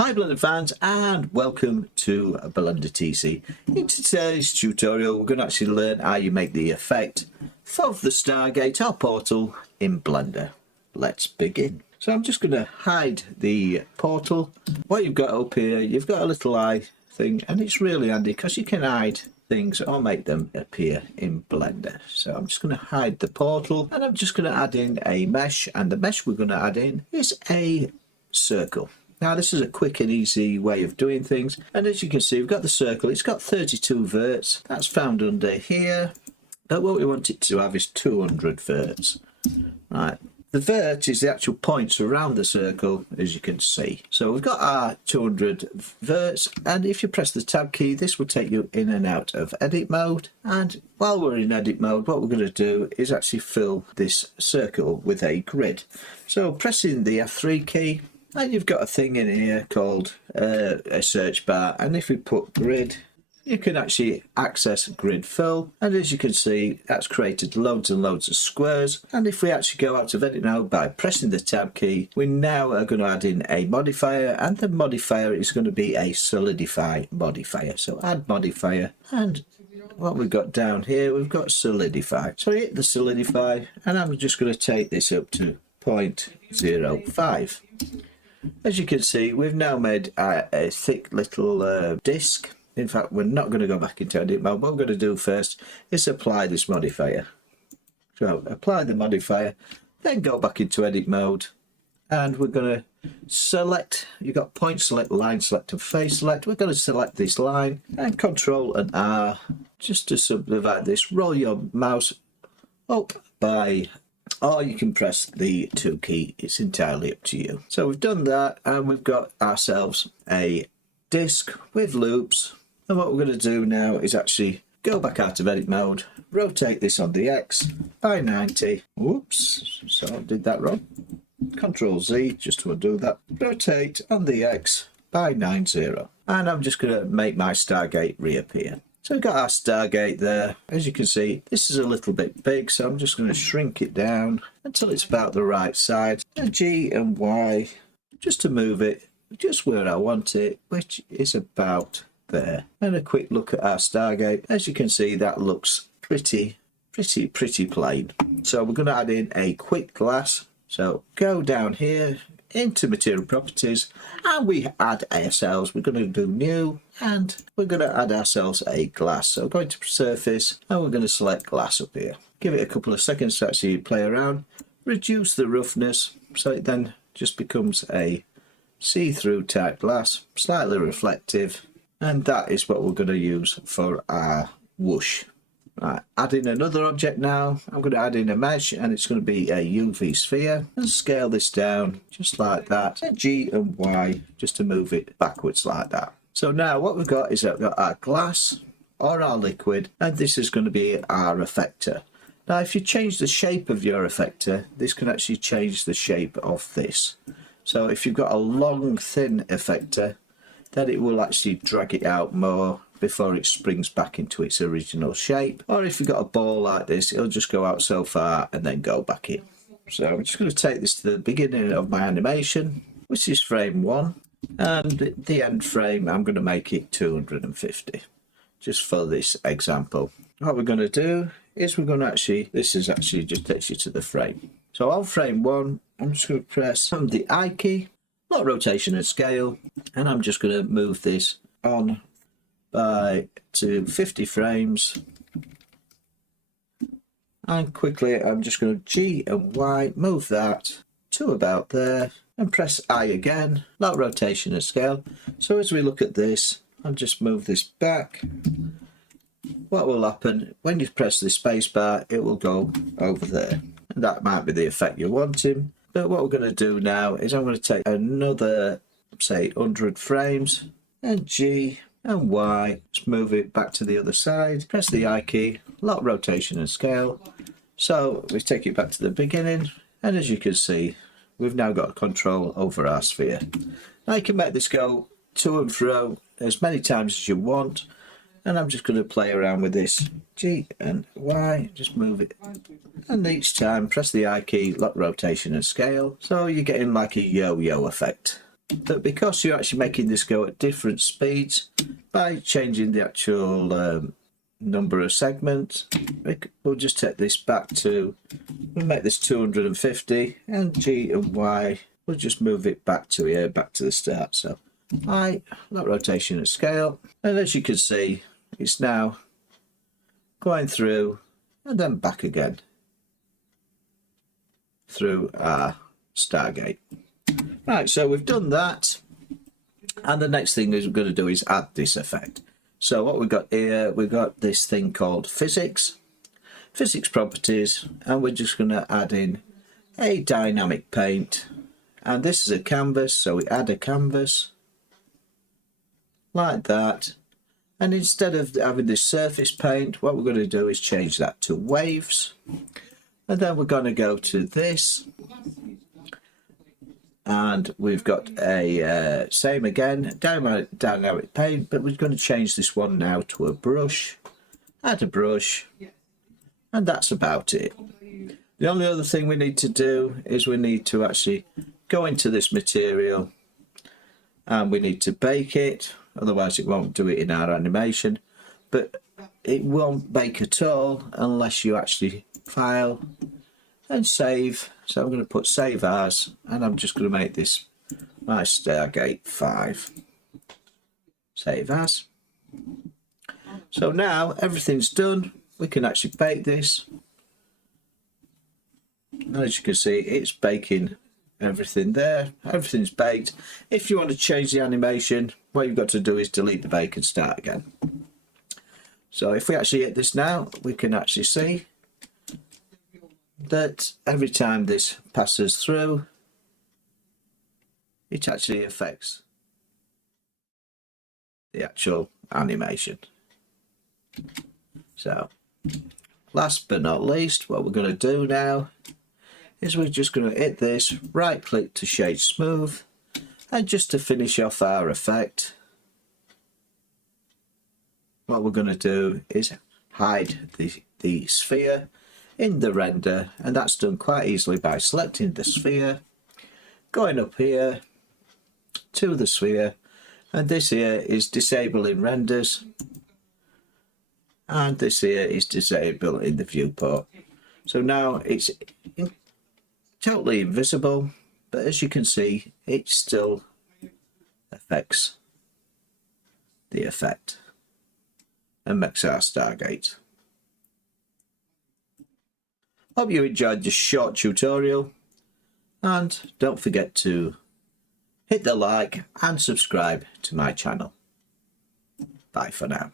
Hi Blender fans, and welcome to Blender TC. In today's tutorial we're going to actually learn how you make the effect of the Stargate or portal in Blender. Let's begin. So I'm just going to hide the portal. What you've got up here, you've got a little eye thing, and it's really handy because you can hide things or make them appear in Blender. So I'm just going to hide the portal, and I'm just going to add in a mesh, and the mesh we're going to add in is a circle. Now this is a quick and easy way of doing things, and as you can see we've got the circle. It's got 32 verts, that's found under here, but what we want it to have is 200 verts. Right, the vert is the actual points around the circle, as you can see. So we've got our 200 verts, and if you press the tab key this will take you in and out of edit mode, and while we're in edit mode what we're going to do is actually fill this circle with a grid. So pressing the F3 key, and you've got a thing in here called a search bar, and if we put grid you can actually access grid fill, and as you can see that's created loads and loads of squares. And if we actually go out of edit now by pressing the tab key, we now are going to add in a modifier, and the modifier is going to be a solidify modifier. So add modifier, and what we've got down here we've got solidify. So hit the solidify, and I'm just going to take this up to 0.05. As you can see, we've now made a thick little disc. In fact, we're not going to go back into edit mode. What we're going to do first is apply this modifier. So apply the modifier, then go back into edit mode, and we're going to select, you've got point select, line select and face select. We're going to select this line and Control and R just to subdivide this. Roll your mouse up by, or you can press the 2 key, it's entirely up to you. So we've done that, and we've got ourselves a disc with loops, and what we're going to do now is actually go back out of edit mode, rotate this on the X by 90. Whoops, so I did that wrong. Control Z just to undo that. Rotate on the X by 90, and I'm just going to make my Stargate reappear. So we've got our Stargate there. As you can see, this is a little bit big, so I'm just going to shrink it down until it's about the right size. And G and Y just to move it just where I want it, which is about there. And a quick look at our Stargate. As you can see, that looks pretty plain. So we're going to add in a quick glass. So go down here into material properties, and we add ourselves, we're going to do new, and we're going to add ourselves a glass. So going to surface, and we're going to select glass up here. Give it a couple of seconds to actually play around. Reduce the roughness so it then just becomes a see-through type glass, slightly reflective, and that is what we're going to use for our whoosh. Right, add in another object now. I'm going to add in a mesh, and it's going to be a UV sphere, and scale this down just like that, and G and Y just to move it backwards like that. So now what we've got is that we've got our glass or our liquid, and this is going to be our effector. Now if you change the shape of your effector, this can actually change the shape of this. So if you've got a long thin effector, then it will actually drag it out more before it springs back into its original shape. Or if you've got a ball like this, it'll just go out so far and then go back in. So I'm just going to take this to the beginning of my animation, which is frame 1, and the end frame I'm going to make it 250 just for this example. What we're going to do is we're going to actually, this is actually just takes you to the frame. So on frame 1 I'm just going to press the I key, lock rotation and scale, and I'm just going to move this on to 50 frames, and quickly I'm just going to G and Y, move that to about there, and press I again, lock rotation and scale. So as we look at this, I'll just move this back. What will happen when you press the space bar, it will go over there, and that might be the effect you're wanting. But what we're going to do now is I'm going to take another, say 100 frames, and G and Y, just move it back to the other side, press the I key, lock rotation and scale. So we take it back to the beginning, and as you can see we've now got control over our sphere. Now you can make this go to and fro as many times as you want, and I'm just going to play around with this. G and Y, just move it, and each time press the I key, lock rotation and scale, so you're getting like a yo-yo effect. that because you're actually making this go at different speeds, by changing the actual number of segments, we'll just take this back to, we'll make this 250, and G and Y, we'll just move it back to here, back to the start. So I, that rotation and scale, and as you can see, it's now going through and then back again through our Stargate. Right, so we've done that, and the next thing is we're going to do is add this effect. So what we've got here, we've got this thing called physics properties, and we're just going to add in a dynamic paint, and this is a canvas, so we add a canvas like that, and instead of having this surface paint, what we're going to do is change that to waves, and then we're going to go to this, and we've got a same again, dynamic paint, but we're going to change this one now to a brush, add a brush, and that's about it. The only other thing we need to do is we need to actually go into this material and we need to bake it, otherwise it won't do it in our animation, but it won't bake at all unless you actually file and save. So I'm going to put save as, and I'm just going to make this my Stargate 5. Save as. So now everything's done, we can actually bake this. And as you can see, it's baking everything there. Everything's baked. If you want to change the animation, what you've got to do is delete the bake and start again. So if we actually hit this now, we can actually see that every time this passes through, it actually affects the actual animation. So last but not least, what we're going to do now is we're just going to hit this, right click to shade smooth, and just to finish off our effect, what we're going to do is hide the sphere in the render, and that's done quite easily by selecting the sphere, going up here to the sphere, and this here is disabling renders, and this here is disabled in the viewport. So now it's totally invisible, but as you can see, it still affects the effect and makes our Stargate. Hope you enjoyed this short tutorial, and don't forget to hit the like and subscribe to my channel. Bye for now.